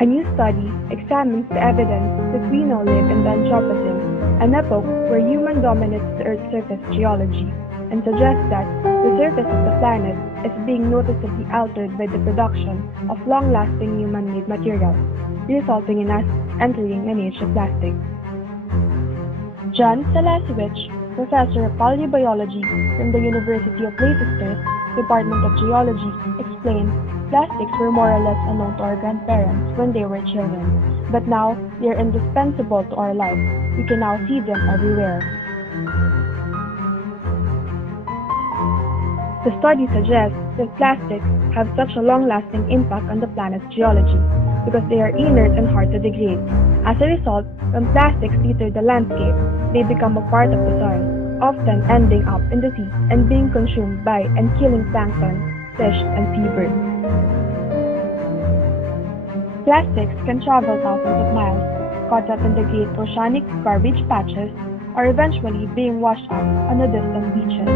A new study examines the evidence that we now live in the Anthropocene, an epoch where human dominates the Earth's surface geology, and suggests that the surface of the planet is being noticeably altered by the production of long-lasting human-made materials, resulting in us entering an age of plastic. John Salasevich, professor of polybiology from the University of Leicester, Department of Geology, explained plastics were more or less unknown to our grandparents when they were children, but now they are indispensable to our lives. We can now see them everywhere. The study suggests that plastics have such a long-lasting impact on the planet's geology because they are inert and hard to degrade. As a result, when plastics litter the landscape, they become a part of the soil, often ending up in the sea and being consumed by and killing plankton, fish, and seabirds. Plastics can travel thousands of miles, caught up in the great oceanic garbage patches, or eventually being washed up on the distant beaches.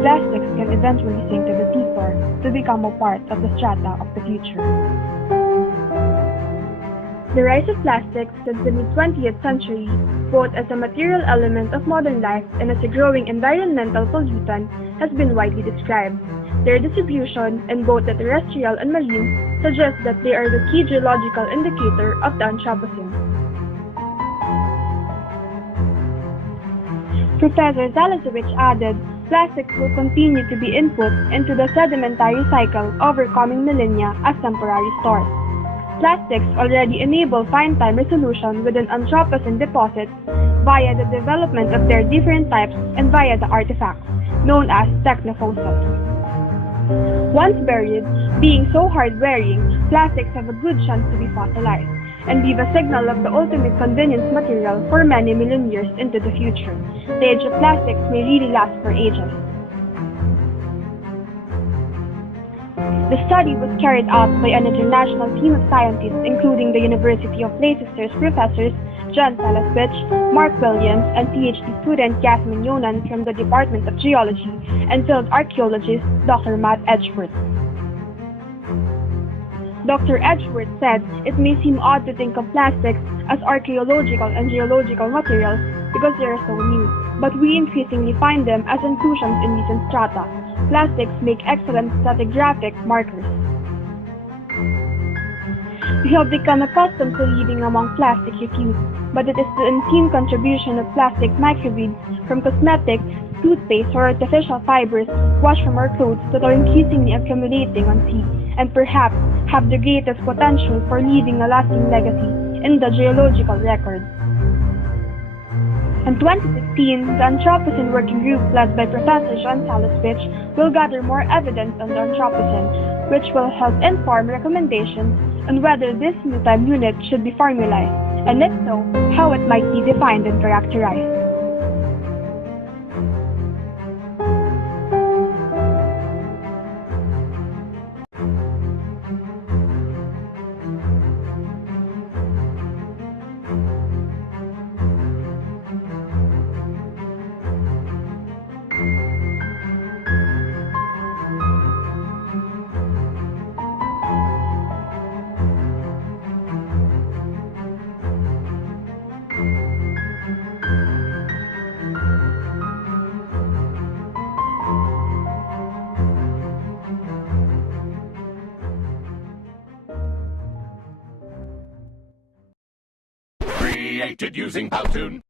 Plastics can eventually sink to the seafloor to become a part of the strata of the future. The rise of plastics since the mid-20th century, both as a material element of modern life and as a growing environmental pollutant, has been widely described. Their distribution in both the terrestrial and marine suggests that they are the key geological indicator of the Anthropocene. Professor Salasevich added, plastics will continue to be input into the sedimentary cycle over coming millennia as temporary stores. Plastics already enable fine-time resolution within Anthropocene deposits via the development of their different types and via the artifacts, known as technofossils. Once buried, being so hard-wearing, plastics have a good chance to be fossilized and leave a signal of the ultimate convenience material for many million years into the future. The age of plastics may really last for ages. The study was carried out by an international team of scientists including the University of Leicester's professors John Salasevich, Mark Williams, and PhD student Yasmin Yonan from the Department of Geology, and field archaeologist Dr. Matt Edgeworth. Dr. Edgeworth said it may seem odd to think of plastics as archaeological and geological materials because they are so new, but we increasingly find them as intrusions in recent strata. Plastics make excellent stratigraphic markers. We have become accustomed to living among plastic refuse, but it is the unseen contribution of plastic microbeads from cosmetics, toothpaste, or artificial fibers washed from our clothes that are increasingly accumulating on sea, and perhaps have the greatest potential for leaving a lasting legacy in the geological record. In 2016, the Anthropocene Working Group led by Professor John Salasevich will gather more evidence on the Anthropocene, which will help inform recommendations on whether this new time unit should be formalized, and if so, how it might be defined and characterized. Created using Powtoon.